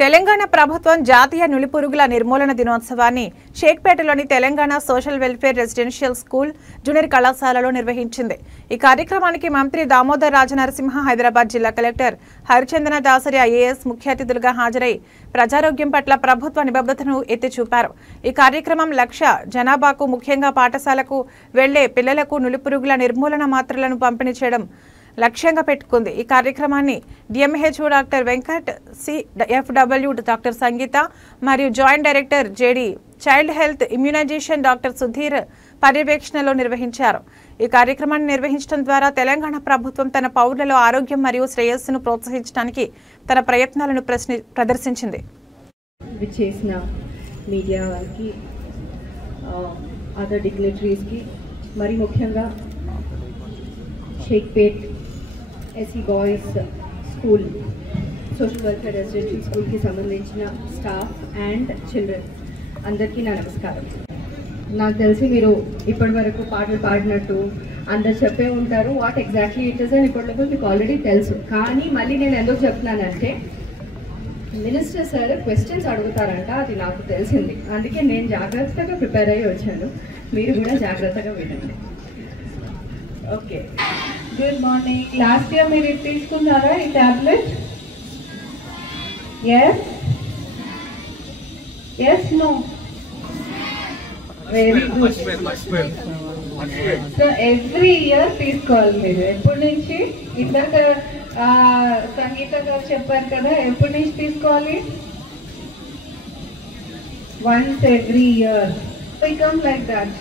తెలంగాణ ప్రభుత్వం జాతీయ నులిపురుగుల నిర్మూలన దినోత్సవాన్ని షేక్పేటలోని Telangana social welfare residential school junior కళాశాలలో నిర్వహించింది. ఈ కార్యక్రమానికి మంత్రి దామోదర్ రాజనరసింహ, హైదరాబాద్ జిల్లా కలెక్టర్ హరిచందన దాసరి ఐఏఎస్ ముఖ్య అతిథులుగా హాజరై ప్రజారోగ్యం పట్ల ప్రభుత్వ నిబద్ధతను ఎత్తి చూపారు. ఈ కార్యక్రమం లక్ష్య జనాభాకు, ముఖ్యంగా పాఠశాలకు వెళ్లే పిల్లలకు నులిపురుగుల నిర్మూలన మాత్రలను పంపిణీ చేయడం లక్ష్యంగా పెట్టుకుంది. ఈ కార్యక్రమాన్ని DMHO doctor Venkat, CFW doctor Sangeetha మరియు joint director JD child health immunisation doctor Sudheer పర్యవేక్షణలో నిర్వహించారు. ఈ కార్యక్రమాన్ని నిర్వహించడం ద్వారా తెలంగాణ ప్రభుత్వం తన పౌరులలో ఆరోగ్యం మరియు శ్రేయస్సును ప్రోత్సహించడానికి తన ప్రయత్నాలను ప్రదర్శించింది. మరి ముఖ్యంగా Shaikpet SC boys school social welfare residential స్కూల్కి సంబంధించిన స్టాఫ్ అండ్ చిల్డ్రన్ అందరికీ నా నమస్కారం. నాకు తెలిసి మీరు ఇప్పటి వరకు పాటలు పాడినట్టు అందరు చెప్పే ఉంటారు. వాట్ ఎగ్జాక్ట్లీ ఇట్ ఇస్ అని ఇప్పటిలోపు మీకు ఆల్రెడీ తెలుసు. కానీ మళ్ళీ నేను ఎందుకు చెప్తున్నానంటే, మినిస్టర్ సార్ క్వశ్చన్స్ అడుగుతారంట, అది నాకు తెలిసింది. అందుకే నేను జాగ్రత్తగా ప్రిపేర్ అయ్యి వచ్చాను. మీరు కూడా జాగ్రత్తగా వినండి. Okay, good morning. Last year మీరు ఇది తీసుకున్నారా, ఈ tablet? Yes yes no? Very good. So every year తీసుకోవాలి మీరు. ఎప్పటి నుంచి? ఇందాక సంగీత గారు చెప్పారు కదా, ఎప్పటి నుంచి తీసుకోవాలి? Once every year. Become like that.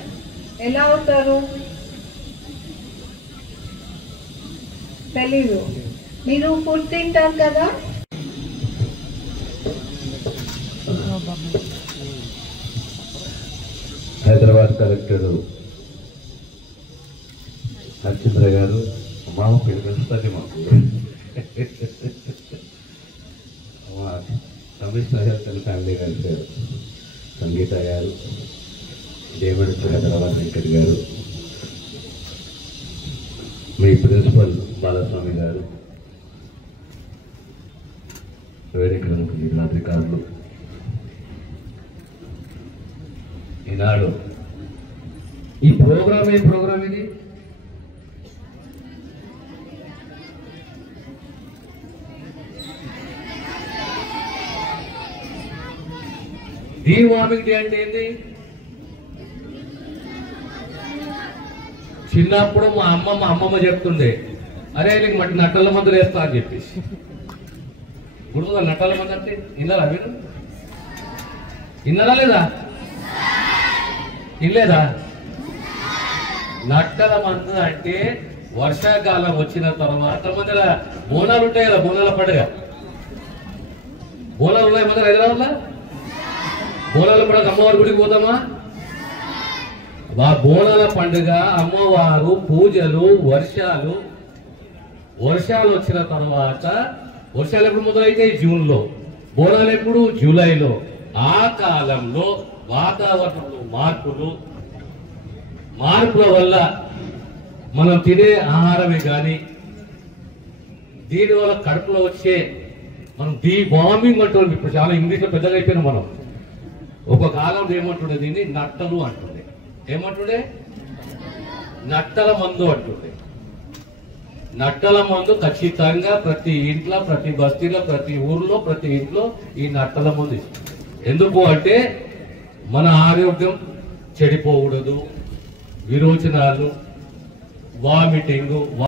ఎలా అవుతారు తెలీదు. మీరు ఫుడ్ తింటారు కదా, హైదరాబాద్ కలెక్టర్ హరిచంద్ర గారు, మామ పేరు పెంచుతుంది మాకు, commissioner health and family welfare Sangeetha గారు, డేవిడ్ హైదరాబాద్ వెంకట్ గారు, మీ ప్రిన్సిపల్ బాలస్వామి గారు, వేదిక జిల్లాధికారులు, ఈనాడు ఈ ప్రోగ్రామ్ ఏం ప్రోగ్రామ్ ఇది? డీవార్మింగ్ డే అంటే ఏంటి? చిన్నప్పుడు మా అమ్మమ్మ చెప్తుండే, అరే నీకు మట్టి నట్టల మందులు వేస్తా అని చెప్పేసి. గుర్తుందా నట్టల మందు అంటే? విన్నారా మీరు? విన్నారా లేదా? ఇల్లేదా? నట్టల మందు అంటే వర్షాకాలం వచ్చిన తర్వాత మధ్య బోనాలు ఉంటాయి కదా, బోనాల పండుగ. బోనాలు ఉన్నాయి మన హైదరాబాద్లో. బోనాల పండుగ అమ్మవారి గుడికి పోతామా? బోనాల పండుగ, అమ్మవారు, పూజలు, వర్షాలు వచ్చిన తర్వాత, వర్షాలు ఎప్పుడు మొదలైతే జూన్లో, బోనాలు ఎప్పుడు జూలైలో. ఆ కాలంలో వాతావరణంలో మార్పుల వల్ల మనం తినే ఆహారమే కానీ, దీనివల్ల కడుపులో వచ్చే మనం డీవార్మింగ్ అంటున్నాం. ఇప్పుడు చాలా ఇంగ్లీష్లో పెద్దగా అయిపోయినాం మనం. ఒక కాలంలో ఏమంటుండే, దీన్ని నట్టలు అంటుండే. ఏమంటుండే? నట్టల మందు అంటుండే. నట్టల మందు ఖచ్చితంగా ప్రతి ఇంట్లో, ప్రతి బస్తీలో, ప్రతి ఊర్లో, ప్రతి ఇంట్లో ఈ నట్టల మందు. ఎందుకు అంటే మన ఆరోగ్యం చెడిపోకూడదు. విరోచనాలు, వామిటింగ్,